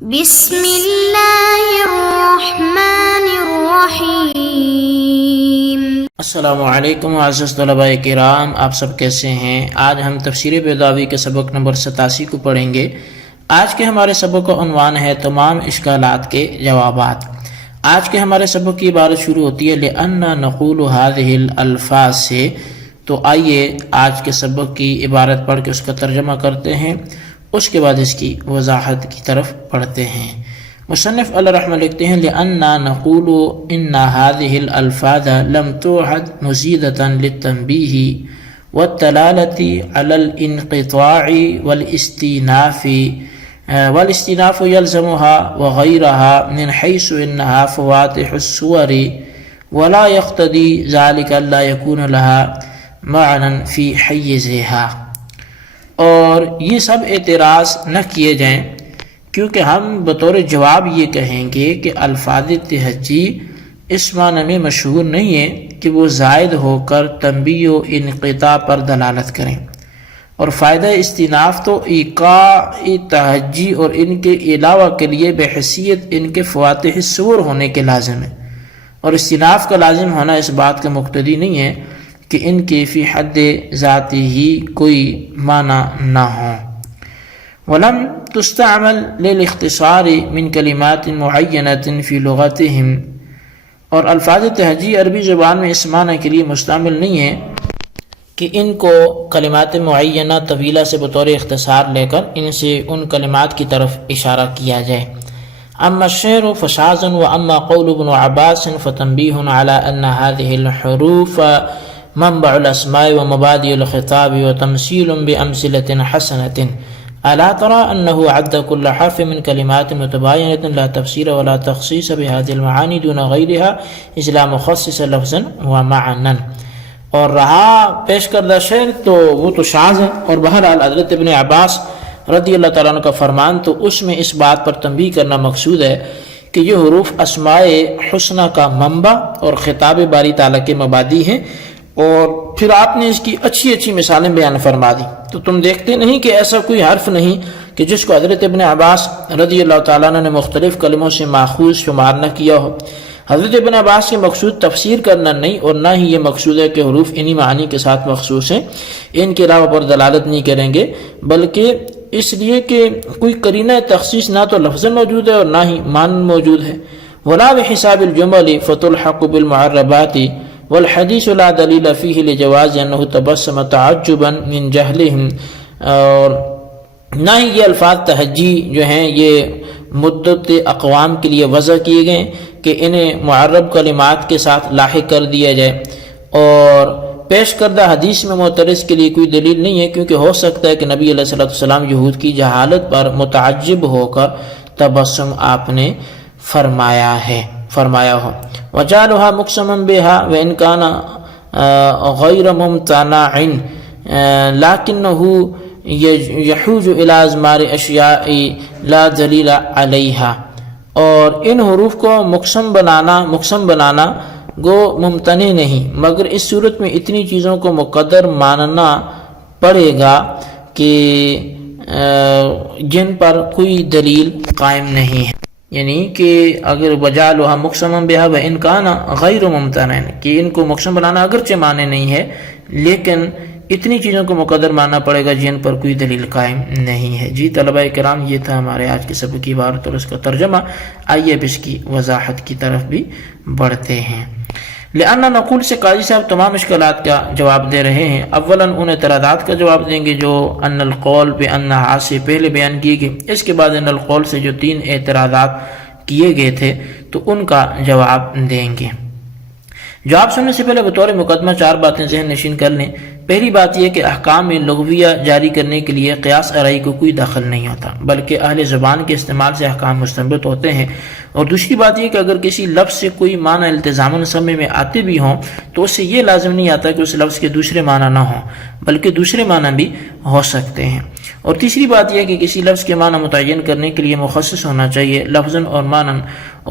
بسم اللہ الرحمن الرحیم۔ السلام علیکم معزز طلباء کرام، آپ سب کیسے ہیں؟ آج ہم تفسیر بیضاوی کے سبق نمبر 87 کو پڑھیں گے۔ آج کے ہمارے سبق کا عنوان ہے تمام اشکالات کے جوابات۔ آج کے ہمارے سبق کی عبارت شروع ہوتی ہے لِأَنَّا نَقُولُ هَذِهِ الْأَلْفَاظ سے۔ تو آئیے آج کے سبق کی عبارت پڑھ کے اس کا ترجمہ کرتے ہیں، اس کے بعد اس کی وضاحت کی طرف پڑھتے ہیں۔ مصنف علیہ رحمہ لکھتے ہیں لِأَنَّا نَقُولُ إِنَّ هَذِهِ الْأَلْفَاظَ لَمْ تُعَدْ مُزِيدَةً لِلتَّنْبِيهِ وَالدَّلَالَةِ عَلَى الْإِنْقِطَاعِ والاستئناف يلزمها وغيرها من حيث إنها فواتح الصور ولا يقتضي ذلك ألا يكون لها معنى في حيزها۔ اور یہ سب اعتراض نہ کیے جائیں، کیونکہ ہم بطور جواب یہ کہیں گے کہ الفاظ تہجی اس معنی میں مشہور نہیں ہے کہ وہ زائد ہو کر تنبیہ و انقطاع پر دلالت کریں، اور فائدہ استئناف تو ایقاع تہجی اور ان کے علاوہ کے لیے بحیثیت ان کے فواتح الصور ہونے کے لازم ہے، اور استئناف کا لازم ہونا اس بات کا مقتضی نہیں ہے کہ ان کے فی حد ذاتی ہی کوئی معنی نہ ہوں۔ وَلَمْ تُسْتَعْمَلْ لِلْاخْتِصَارِ مِنْ كَلِمَاتٍ مُعَيَّنَةٍ فِي لُغَتِهِمْ، اور الفاظ تہجی عربی زبان میں اس معنی کے لیے مستعمل نہیں ہے کہ ان کو کلمات معینہ طویلہ سے بطور اختصار لے کر ان سے ان کلمات کی طرف اشارہ کیا جائے۔ اما الشعر فشاذ واما قول ابن عباس فتنبیہ علی ان هذه الحروف منبع الاسماء ومبادئ الخطاب وتمثيل بامثلة حسنة، الا ترى انه عد كل حرف من كلمات متباينة لا تفسير ولا تخصيص بهذه المعاني دون غيرها اذ لا مخصص لفظا ومعنى۔ اور رہا پیش کردہ شعر تو وہ تو شاذ ہے، اور بہرحال حضرت ابن عباس رضی اللہ تعالیٰ عنہ کا فرمان تو اس میں اس بات پر تنبیہ کرنا مقصود ہے کہ یہ حروف اسماء حسنہ کا منبع اور خطاب باری تعالیٰ کے مبادی ہیں، اور پھر آپ نے اس کی اچھی اچھی مثالیں بیان فرما دی۔ تو تم دیکھتے نہیں کہ ایسا کوئی حرف نہیں کہ جس کو حضرت ابن عباس رضی اللہ تعالیٰ عنہ نے مختلف کلموں سے ماخوذ شمار نہ کیا ہو۔ حضرت ابن عباس کے مقصود تفسیر کرنا نہیں، اور نہ ہی یہ مقصود ہے کہ حروف انہی معانی کے ساتھ مخصوص ہیں، ان کے علاوہ پر دلالت نہیں کریں گے، بلکہ اس لیے کہ کوئی قرینہ تخصیص نہ تو لفظ موجود ہے اور نہ ہی معنی موجود ہے۔ ولا بحساب الجمل فتلحق بالمعربات والحدیث لا دلیل فیہ لجواز انہ تبسم تعجبا من جہلہم، اور نہ ہی یہ الفاظ تہجی جو ہیں یہ مدت اقوام کے لیے وضع کیے گئے کہ انہیں معرب کلمات کے ساتھ لاحق کر دیا جائے، اور پیش کردہ حدیث میں معترض کے لیے کوئی دلیل نہیں ہے، کیونکہ ہو سکتا ہے کہ نبی علیہ السلام یہود کی جہالت پر متعجب ہو کر تبسم آپ نے فرمایا ہو۔ وجعلها مقسما بها وان كان غير ممتنع لكنه يحوج الى ازمار اشیاء لا دلیل علیہا، اور ان حروف کو مقسم بنانا گو ممتنع نہیں، مگر اس صورت میں اتنی چیزوں کو مقدر ماننا پڑے گا کہ جن پر کوئی دلیل قائم نہیں ہے، یعنی کہ اگر وجعلها مقسما بها وان كان غیر ممتنع، کہ ان کو مقسم بنانا اگرچہ معنی نہیں ہے لیکن اتنی چیزوں کو مقدر ماننا پڑے گا جن پر کوئی دلیل قائم نہیں ہے۔ جی طلباء کرام، یہ تھا ہمارے آج کے سبق کی عبارت اور اس کا ترجمہ۔ آئیے اب اس کی وضاحت کی طرف بھی بڑھتے ہیں۔ لأن نقول سے قاضی صاحب تمام اشکالات کا جواب دے رہے ہیں۔ اولاً ان اعتراضات کا جواب دیں گے جو ان القول بانہا سے پہلے بیان کیے گئے، اس کے بعد ان القول سے جو 3 اعتراضات کیے گئے تھے تو ان کا جواب دیں گے۔ جواب سننے سے پہلے بطور مقدمہ 4 باتیں ذہن نشین کر لیں۔ پہلی بات یہ کہ احکام لغویہ جاری کرنے کے لیے قیاس آرائی کو کوئی دخل نہیں ہوتا، بلکہ اہل زبان کے استعمال سے احکام مستنبط ہوتے ہیں۔ اور دوسری بات یہ کہ اگر کسی لفظ سے کوئی معنی التزاماً سمجھ میں آتے بھی ہوں تو اس سے یہ لازم نہیں آتا کہ اس لفظ کے دوسرے معنی نہ ہوں، بلکہ دوسرے معنی بھی ہو سکتے ہیں۔ اور تیسری بات یہ کہ کسی لفظ کے معنی متعین کرنے کے لیے مخصص ہونا چاہیے لفظاً اور معناً۔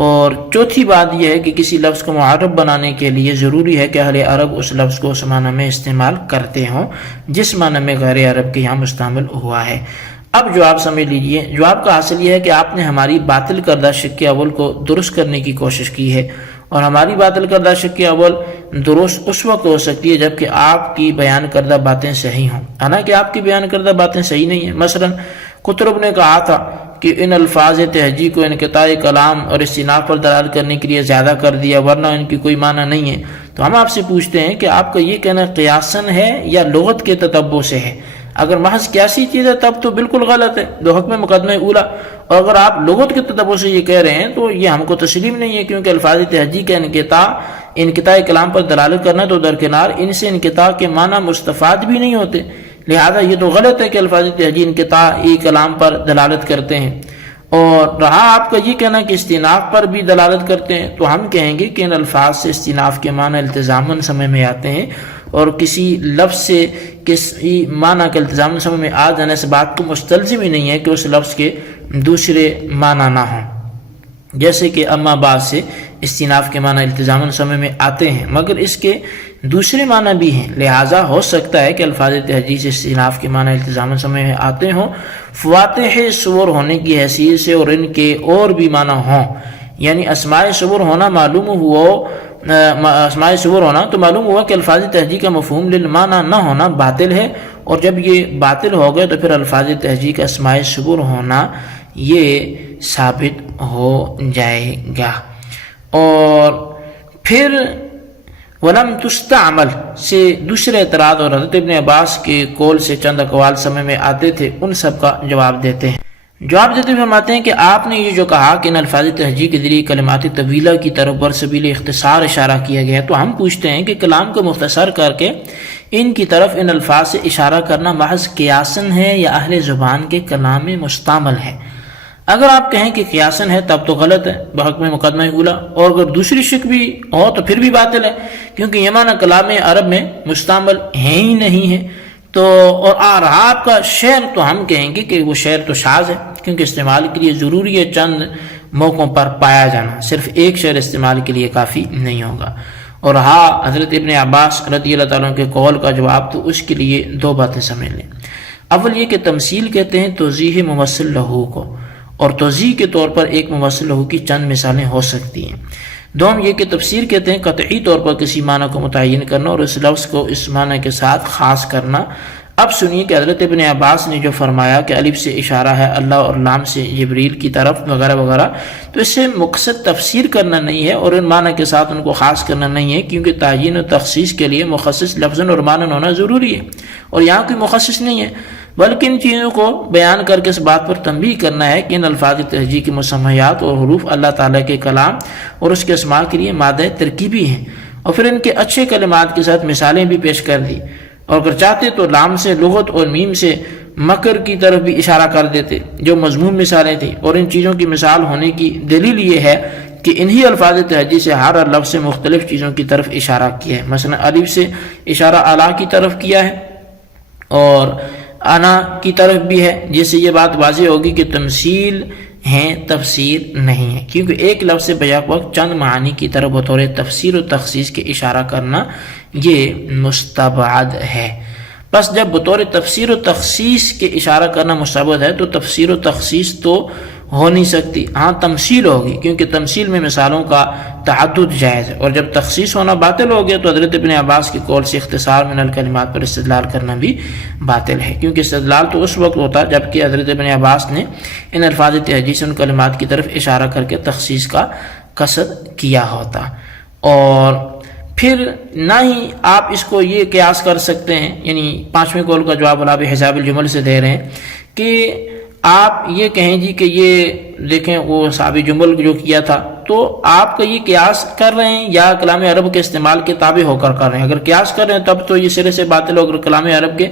اور چوتھی بات یہ ہے کہ کسی لفظ کو معرب بنانے کے لیے ضروری ہے کہ اہل عرب اس لفظ کو اس معنی میں استعمال کرتے ہوں جس معنی میں غیر عرب کے یہاں مستعمل ہوا ہے۔ اب جواب سمجھ لیجئے، جواب کا حاصل یہ ہے کہ آپ نے ہماری باطل کردہ شک اول کو درست کرنے کی کوشش کی ہے، اور ہماری باطل کردہ شک اول درست اس وقت ہو سکتی ہے جبکہ آپ کی بیان کردہ باتیں صحیح ہوں، حالانکہ آپ کی بیان کردہ باتیں صحیح نہیں ہیں۔ مثلا قطرب نے کہا تھا کہ ان الفاظ تہجی کو انقطاع کلام اور استئناف پر دلالت کرنے کے لیے زیادہ کر دیا، ورنہ ان کی کوئی معنی نہیں ہے۔ تو ہم آپ سے پوچھتے ہیں کہ آپ کا یہ کہنا قیاسن ہے یا لغت کے تتبع سے ہے؟ اگر محض قیاسی چیز ہے تب تو بالکل غلط ہے، دو حکم مقدمہ اولا، اور اگر آپ لغت کے تتبع سے یہ کہہ رہے ہیں تو یہ ہم کو تسلیم نہیں ہے، کیونکہ الفاظ تہجی کا انقطاع کلام پر دلالت کرنا تو درکنار، ان سے انقطاع کے معنی مستفاد بھی نہیں ہوتے، لہذا یہ تو غلط ہے کہ الفاظ تہجی انقطاع کلام پر دلالت کرتے ہیں۔ اور رہا آپ کا یہ کہنا کہ استئناف پر بھی دلالت کرتے ہیں، تو ہم کہیں گے کہ ان الفاظ سے استئناف کے معنی التزاماً سمجھ میں آتے ہیں، اور کسی لفظ سے کسی معنی کا التزاماً سمجھ میں آ جانے سے بات کو مستلزم ہی نہیں ہے کہ اس لفظ کے دوسرے معنی نہ ہوں، جیسے کہ اما بعد سے استئناف کے معنی التزاماً سمجھ میں آتے ہیں مگر اس کے دوسرے معنی بھی ہیں، لہٰذا ہو سکتا ہے کہ الفاظ تہجی سے استئناف کے معنی التزاماً سمجھ میں آتے ہوں فواتح صور ہونے کی حیثیت سے، اور ان کے اور بھی معنی ہوں، یعنی اسماء صور ہونا معلوم ہوا، اسماء صور ہونا تو معلوم ہوا کہ الفاظ تہجی کا مفہوم للمعنی نہ ہونا باطل ہے، اور جب یہ باطل ہو گئے تو پھر الفاظ تہجی کا اسماء صور ہونا یہ ثابت ہو جائے گا۔ اور پھر ولم تستعمل سے دوسرے اعتراض اور حضرت ابن عباس کے قول سے چند اقوال سمجھ میں آتے تھے، ان سب کا جواب دیتے ہیں۔ جواب دیتے ہوئے فرماتے ہیں کہ آپ نے یہ جو کہا کہ ان الفاظ تہجی کے ذریعے کلمات طویلہ کی طرف برسبیل اختصار اشارہ کیا گیا ہے، تو ہم پوچھتے ہیں کہ کلام کو مختصر کر کے ان کی طرف ان الفاظ سے اشارہ کرنا محض قیاسن ہے یا اہل زبان کے کلام میں مستعمل ہے؟ اگر آپ کہیں کہ قیاسن ہے تب تو غلط ہے بحکم مقدمہ اولا، اور اگر دوسری شک بھی ہو تو پھر بھی باطل ہے، کیونکہ یہ معنی کلام عرب میں مستعمل ہے ہی نہیں ہے۔ تو اور رہا آپ کا شعر، تو ہم کہیں گے کہ وہ شعر تو شاذ ہے، کیونکہ استعمال کے لیے ضروری ہے چند موقعوں پر پایا جانا، صرف ایک شعر استعمال کے لیے کافی نہیں ہوگا۔ اور رہا حضرت ابن عباس رضی اللہ تعالیٰ کے قول کا جواب، تو اس کے لیے دو باتیں سمجھ لیں۔ اول یہ کہ تمثیل کہتے ہیں توضیح ممثل لہو کو، اور توضیح کے طور پر ایک ممثل لہو کی چند مثالیں ہو سکتی ہیں۔ دوم یہ کہ تفسیر کہتے ہیں قطعی طور پر کسی معنی کو متعین کرنا اور اس لفظ کو اس معنی کے ساتھ خاص کرنا۔ اب سنیے کہ حضرت ابن عباس نے جو فرمایا کہ الف سے اشارہ ہے اللہ اور لام سے جبریل کی طرف وغیرہ وغیرہ، تو اس سے مقصد تفسیر کرنا نہیں ہے اور ان معنی کے ساتھ ان کو خاص کرنا نہیں ہے، کیونکہ تعین و تخصیص کے لیے مخصص لفظ اور معنی ہونا ضروری ہے، اور یہاں کوئی مخصص نہیں ہے، بلکہ ان چیزوں کو بیان کر کے اس بات پر تنبیہ کرنا ہے کہ ان الفاظ تہجی کی مسمیات اور حروف اللہ تعالیٰ کے کلام اور اس کے اسماء کے لیے مادہ ترکیبی ہیں، اور پھر ان کے اچھے کلمات کے ساتھ مثالیں بھی پیش کر دی، اور اگر چاہتے تو لام سے لغت اور میم سے مکر کی طرف بھی اشارہ کر دیتے جو مضمون مثالیں تھیں، اور ان چیزوں کی مثال ہونے کی دلیل یہ ہے کہ انہی الفاظ تہجی سے ہر لفظ سے مختلف چیزوں کی طرف اشارہ کیا ہے، مثلا الف سے اشارہ اعلیٰ کی طرف کیا ہے اور انا کی طرف بھی ہے، جس سے یہ بات واضح ہوگی کہ تمثیل ہیں تفسیر نہیں ہے، کیونکہ ایک لفظ سے بیک وقت چند معانی کی طرف بطور تفسیر و تخصیص کے اشارہ کرنا یہ مستبعد ہے۔ بس جب بطور تفسیر و تخصیص کے اشارہ کرنا مستبعد ہے تو تفسیر و تخصیص تو ہو نہیں سکتی، ہاں تمثیل ہوگی، کیونکہ تمثیل میں مثالوں کا تعدد جائز ہے، اور جب تخصیص ہونا باطل ہو گیا تو حضرت ابن عباس کے قول سے اختصار من الکلمات پر استدلال کرنا بھی باطل ہے، کیونکہ استدلال تو اس وقت ہوتا جبکہ حضرت ابن عباس نے ان الفاظ تہجی سے ان کلمات کی طرف اشارہ کر کے تخصیص کا قصد کیا ہوتا۔ اور پھر نہ ہی آپ اس کو یہ قیاس کر سکتے ہیں، یعنی پانچویں قول کا جواب علاب حساب الجمل سے دے رہے ہیں کہ آپ یہ کہیں جی کہ یہ دیکھیں وہ صحابی جمل جو کیا تھا، تو آپ کا یہ قیاس کر رہے ہیں یا کلام عرب کے استعمال کے تابع ہو کر رہے ہیں؟ اگر قیاس کر رہے ہیں تب تو یہ سرے سے باطل ہو، اگر کلام عرب کے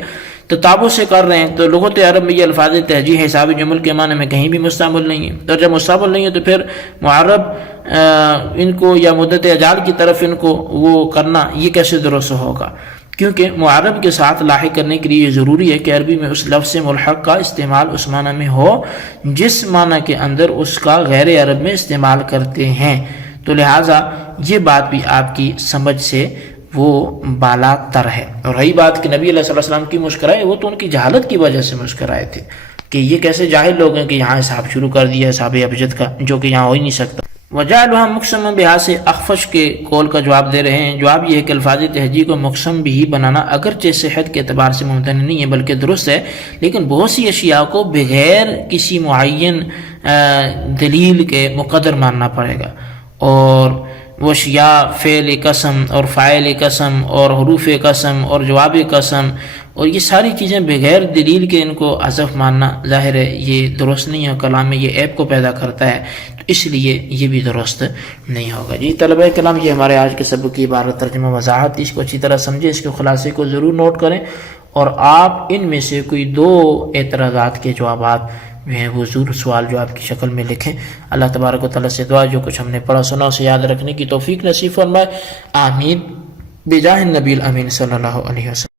تتابع سے کر رہے ہیں تو لغت عرب میں یہ الفاظ تہجی حساب جمل کے معنی میں کہیں بھی مستعمل نہیں ہے، اور جب مستعمل نہیں ہے تو پھر معرب ان کو یا مدت اجال کی طرف ان کو وہ کرنا یہ کیسے درست ہوگا؟ کیونکہ معرب کے ساتھ لاحق کرنے کے لیے یہ ضروری ہے کہ عربی میں اس لفظ ملحق کا استعمال اس معنی میں ہو جس معنی کے اندر اس کا غیر عرب میں استعمال کرتے ہیں، تو لہٰذا یہ بات بھی آپ کی سمجھ سے وہ بالا تر ہے۔ اور رہی بات کہ نبی علیہ السلام کی مسکرائے، وہ تو ان کی جہالت کی وجہ سے مسکرائے تھے، کہ یہ کیسے جاہل لوگ ہیں کہ یہاں حساب شروع کر دیا حساب ابجد کا، جو کہ یہاں ہو ہی نہیں سکتا۔ وجعلها مقسما بها سے اخفش کے قول کا جواب دے رہے ہیں۔ جواب یہ ہے کہ الفاظ تہجی کو مقسم بھی بنانا اگرچہ صحت کے اعتبار سے ممتنع نہیں ہے بلکہ درست ہے، لیکن بہت سی اشیاء کو بغیر کسی معین دلیل کے مقدر ماننا پڑے گا، اور وہ اشیاء فعل قسم اور فاعل قسم اور حروف قسم اور جواب قسم اور یہ ساری چیزیں بغیر دلیل کے ان کو حذف ماننا ظاہر ہے یہ درست نہیں ہے، کلام میں یہ عیب کو پیدا کرتا ہے، تو اس لیے یہ بھی درست نہیں ہوگا۔ جی طلبہ کلام، یہ ہمارے آج کے سبق کی عبارت ترجمہ وضاحت، اس کو اچھی طرح سمجھیں، اس کے خلاصے کو ضرور نوٹ کریں، اور آپ ان میں سے کوئی 2 اعتراضات کے جوابات وہ ضرور سوال جواب کی شکل میں لکھیں۔ اللہ تبارک و تعالیٰ سے دعا جو کچھ ہم نے پڑھا سنا اسے یاد رکھنے کی توفیق نصیب فرمائے، آمین بجاہ النبی الامین صلی اللہ علیہ وسلم۔